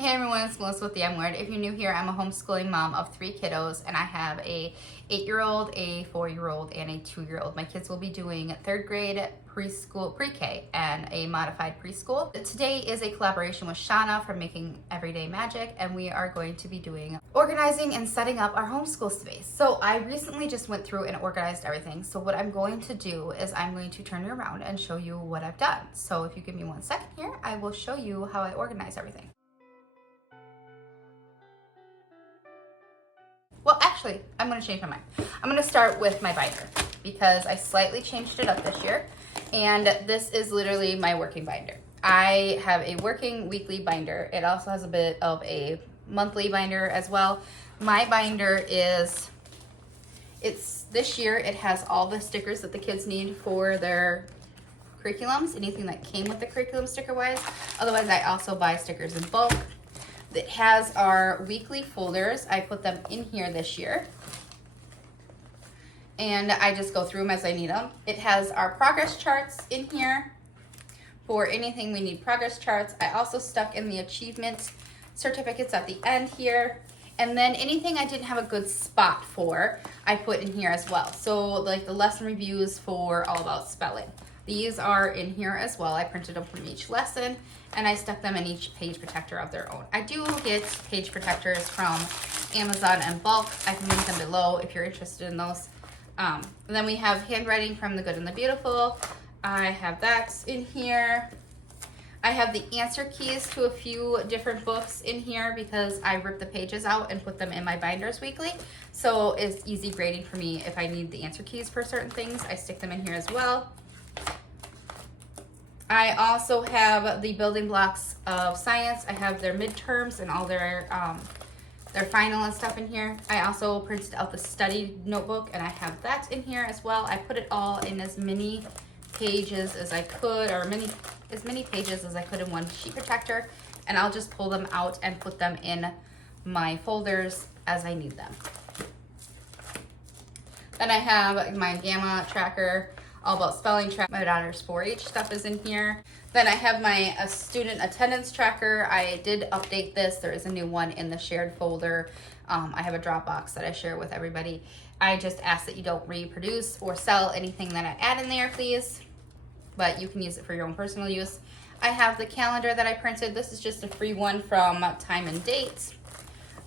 Hey everyone, it's Melissa with the M Word. If you're new here, I'm a homeschooling mom of 3 kiddos, and I have a 8-year-old, a 4-year-old, and a 2-year-old. My kids will be doing 3rd grade preschool, pre-K, and a modified preschool. Today is a collaboration with Shauna from Making Everyday Magic, and we are going to be doing organizing and setting up our homeschool space. So I recently just went through and organized everything. So what I'm going to do is I'm going to turn you around and show you what I've done. So if you give me 1 second here, I will show you how I organize everything. Well, actually, I'm going to change my mind. I'm going to start with my binder because I slightly changed it up this year, and this is literally my working binder. I have a working weekly binder. It also has a bit of a monthly binder as well. My binder is, this year it has all the stickers that the kids need for their curriculums, anything that came with the curriculum sticker-wise. Otherwise, I also buy stickers in bulk. It has our weekly folders. I put them in here this year, and I just go through them as I need them. It has our progress charts in here for anything we need progress charts. I also stuck in the achievement certificates at the end here, and then anything I didn't have a good spot for, I put in here as well. So like the lesson reviews for All About Spelling. These are in here as well. I printed them from each lesson, and I stuck them in each page protector of their own. I do get page protectors from Amazon in bulk. I can link them below if you're interested in those. And then we have handwriting from The Good and the Beautiful. I have that in here. I have the answer keys to a few different books in here because I rip the pages out and put them in my binders weekly. So it's easy grading for me. If I need the answer keys for certain things, I stick them in here as well. I also have the building blocks of science. I have their midterms and all their final and stuff in here. I also printed out the study notebook, and I have that in here as well. I put it all in as many pages as I could, or as many pages as I could in one sheet protector, and I'll just pull them out and put them in my folders as I need them. Then I have my Gamma tracker, All About Spelling track. My daughter's 4-H stuff is in here. Then I have my student attendance tracker. I did update this. There is a new one in the shared folder. I have a Dropbox that I share with everybody. I just ask that you don't reproduce or sell anything that I add in there, please. But you can use it for your own personal use. I have the calendar that I printed. This is just a free one from Time and Date.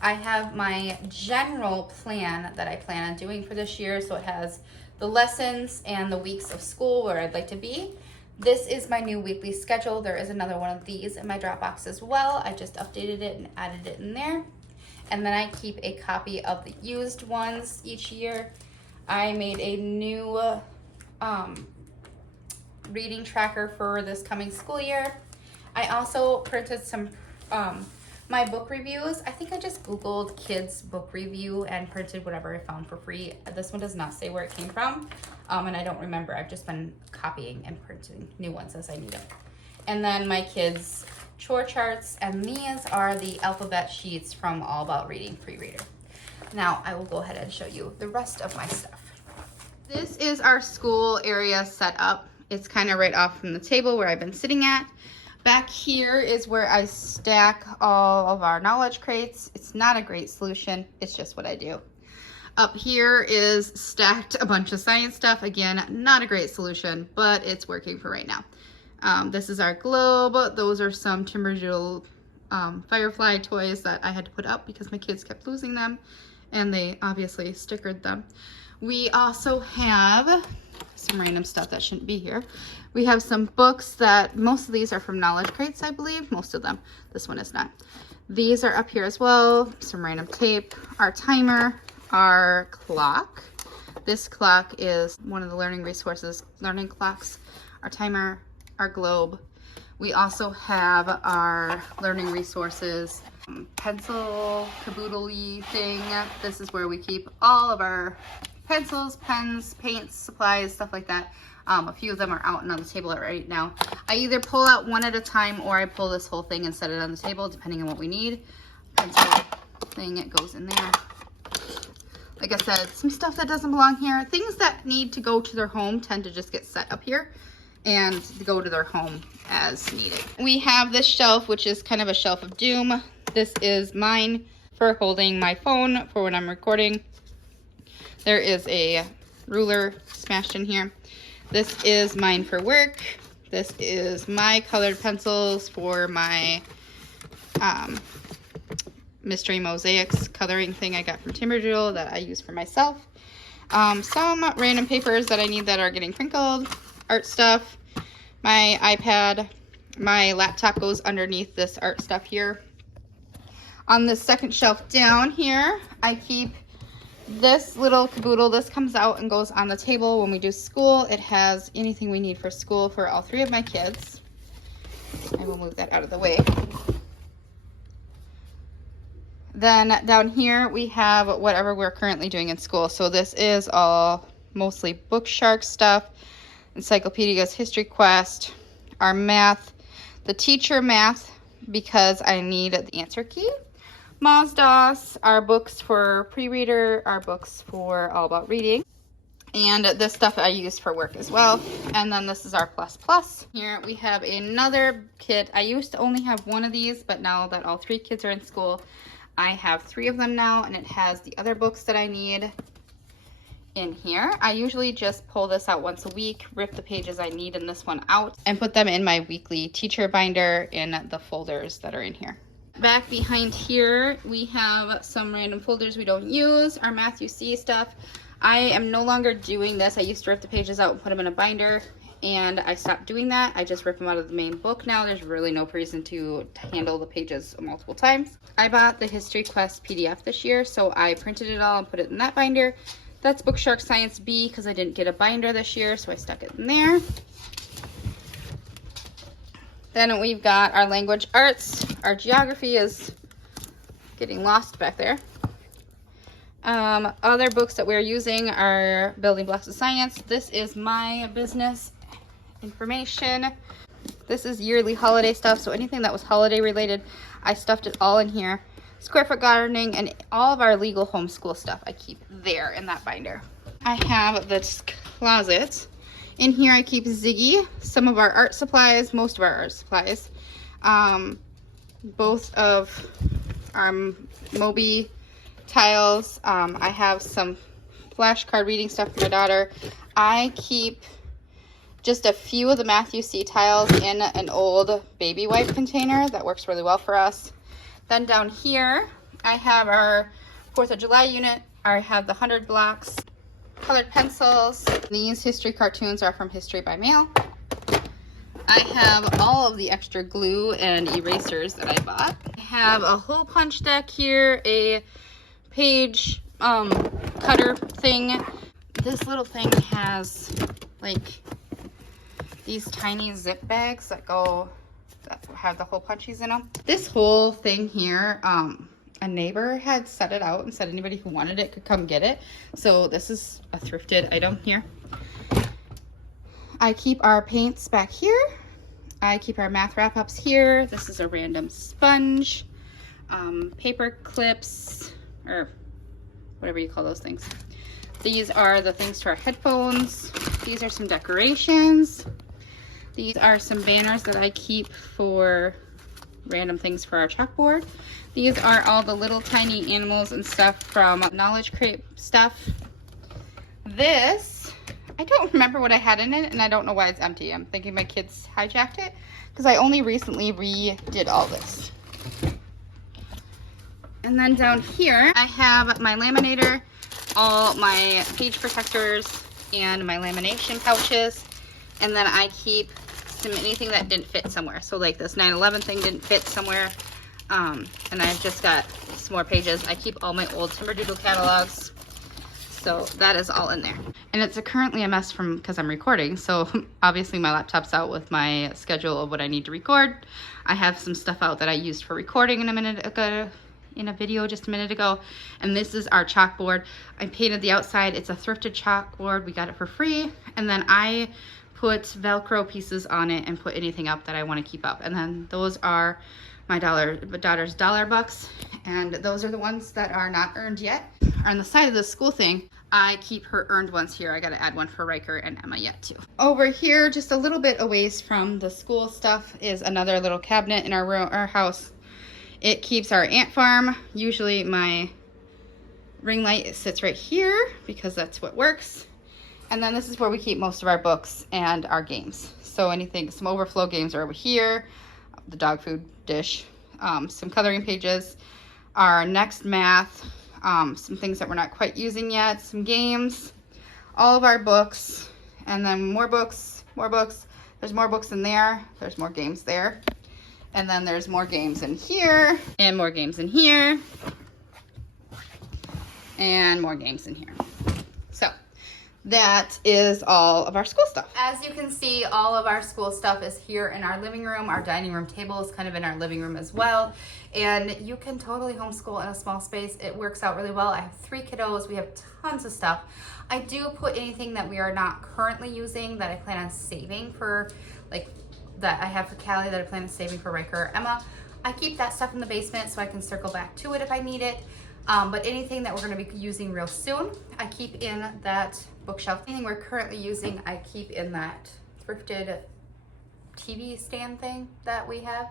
I have my general plan that I plan on doing for this year. So it has the lessons and the weeks of school where I'd like to be. This is my new weekly schedule. There is another one of these in my Dropbox as well. I just updated it and added it in there. And then I keep a copy of the used ones each year. I made a new reading tracker for this coming school year. I also printed some my book reviews. I think I just Googled kids book review and printed whatever I found for free. This one does not say where it came from, and I don't remember. I've just been copying and printing new ones as I need them. And then my kids' chore charts, and these are the alphabet sheets from All About Reading Pre-Reader. Now I will go ahead and show you the rest of my stuff. This is our school area set up. It's kind of right off from the table where I've been sitting at. Back here is where I stack all of our knowledge crates. It's not a great solution. It's just what I do. Up here is stacked a bunch of science stuff. Again, not a great solution, but it's working for right now. This is our globe. Those are some Timberjewel Firefly toys that I had to put up because my kids kept losing them, and they obviously stickered them. We also have some random stuff that shouldn't be here. We have some books that, most of these are from knowledge crates, I believe. Most of them. This one is not. These are up here as well. Some random tape. Our timer. Our clock. This clock is one of the learning resources, learning clocks. Our timer. Our globe. We also have our learning resources pencil caboodle-y thing. This is where we keep all of our pencils, pens, paints, supplies, stuff like that. A few of them are out and on the table right now. I either pull out one at a time, or I pull this whole thing and set it on the table depending on what we need. Pencil thing, it goes in there. Like I said, some stuff that doesn't belong here. Things that need to go to their home tend to just get set up here and go to their home as needed. We have this shelf, which is kind of a shelf of doom. This is mine for holding my phone for when I'm recording. There is a ruler smashed in here. This is mine for work. This is my colored pencils for my mystery mosaics coloring thing I got from Timberdoodle that I use for myself. Some random papers that I need that are getting crinkled, art stuff, my iPad, my laptop goes underneath this art stuff here. On the second shelf down here, I keep this little caboodle. This comes out and goes on the table when we do school. It has anything we need for school for all three of my kids. I will move that out of the way. Then down here we have whatever we're currently doing in school. So this is all mostly Bookshark stuff, encyclopedias, History Quest, our math, the teacher math because I need the answer key. Mazdas, our books for pre-reader, our books for all about reading, and this stuff I use for work as well. And then this is our plus plus. Here we have another kit. I used to only have one of these, but now that all three kids are in school, I have three of them now, and it has the other books that I need in here. I usually just pull this out once a week, rip the pages I need in this one out, and put them in my weekly teacher binder in the folders that are in here. Back behind here, we have some random folders we don't use, our Matthew C stuff. I am no longer doing this. I used to rip the pages out and put them in a binder, and I stopped doing that. I just rip them out of the main book now. There's really no reason to handle the pages multiple times. I bought the History Quest PDF this year, so I printed it all and put it in that binder. That's Bookshark Science B because I didn't get a binder this year, so I stuck it in there. Then we've got our language arts. Our geography is getting lost back there. Other books that we're using are Building Blocks of Science. This is my business information. This is yearly holiday stuff, so anything that was holiday related, I stuffed it all in here. Square foot gardening and all of our legal homeschool stuff I keep there in that binder. I have this closet. In here I keep Ziggy, some of our art supplies, most of our art supplies. Both of our Moby tiles. I have some flashcard reading stuff for my daughter. I keep just a few of the Matthew C tiles in an old baby wipe container that works really well for us. Then down here I have our 4th of July unit. I have the 100 blocks, colored pencils. These history cartoons are from History by Mail. I have all of the extra glue and erasers that I bought. I have a hole punch deck here, a page cutter thing. This little thing has like these tiny zip bags that have the hole punchies in them. This whole thing here, a neighbor had set it out and said anybody who wanted it could come get it. So this is a thrifted item here. I keep our paints back here. I keep our math wrap-ups here. This is a random sponge, paper clips, or whatever you call those things. These are the things to our headphones. These are some decorations. These are some banners that I keep for random things for our chalkboard. These are all the little tiny animals and stuff from Knowledge Crate stuff. This, I don't remember what I had in it, and I don't know why it's empty. I'm thinking my kids hijacked it because I only recently redid all this. And then down here, I have my laminator, all my page protectors, and my lamination pouches. And then I keep anything that didn't fit somewhere. So like this 9/11 thing didn't fit somewhere. And I've just got some more pages. I keep all my old Timberdoodle catalogs. So that is all in there. And it's currently a mess because I'm recording. So obviously my laptop's out with my schedule of what I need to record. I have some stuff out that I used for recording in a video just a minute ago. And this is our chalkboard. I painted the outside. It's a thrifted chalkboard. We got it for free. And then I put Velcro pieces on it and put anything up that I want to keep up. And then those are my daughter's dollar bucks. And those are the ones that are not earned yet. On the side of the school thing, I keep her earned ones here. I got to add one for Riker and Emma yet too. Over here, just a little bit a ways from the school stuff, is another little cabinet in our house. It keeps our ant farm. Usually my ring light sits right here because that's what works. And then this is where we keep most of our books and our games. So anything, some overflow games are over here, the dog food dish, some coloring pages, our next math, some things that we're not quite using yet, some games, all of our books, and then more books, more books. There's more books in there. There's more games there. And then there's more games in here, and more games in here, and more games in here. So that is all of our school stuff. As you can see, all of our school stuff is here in our living room. Our dining room table is kind of in our living room as well. And you can totally homeschool in a small space. It works out really well. I have 3 kiddos. We have tons of stuff. I do put anything that we are not currently using that I plan on saving for, like that I have for Callie that I plan on saving for Riker or Emma. I keep that stuff in the basement so I can circle back to it if I need it. But anything that we're going to be using real soon, I keep in that bookshelf. Anything we're currently using, I keep in that thrifted TV stand thing that we have.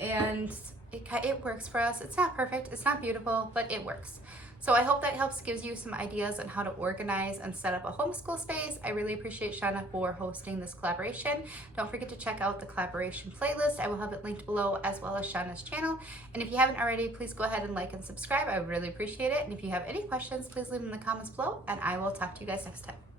And it works for us. It's not perfect, it's not beautiful, but it works. So I hope that helps, gives you some ideas on how to organize and set up a homeschool space. I really appreciate Shauna for hosting this collaboration. Don't forget to check out the collaboration playlist. I will have it linked below, as well as Shauna's channel. And if you haven't already, please go ahead and like and subscribe. I would really appreciate it. And if you have any questions, please leave them in the comments below, and I will talk to you guys next time.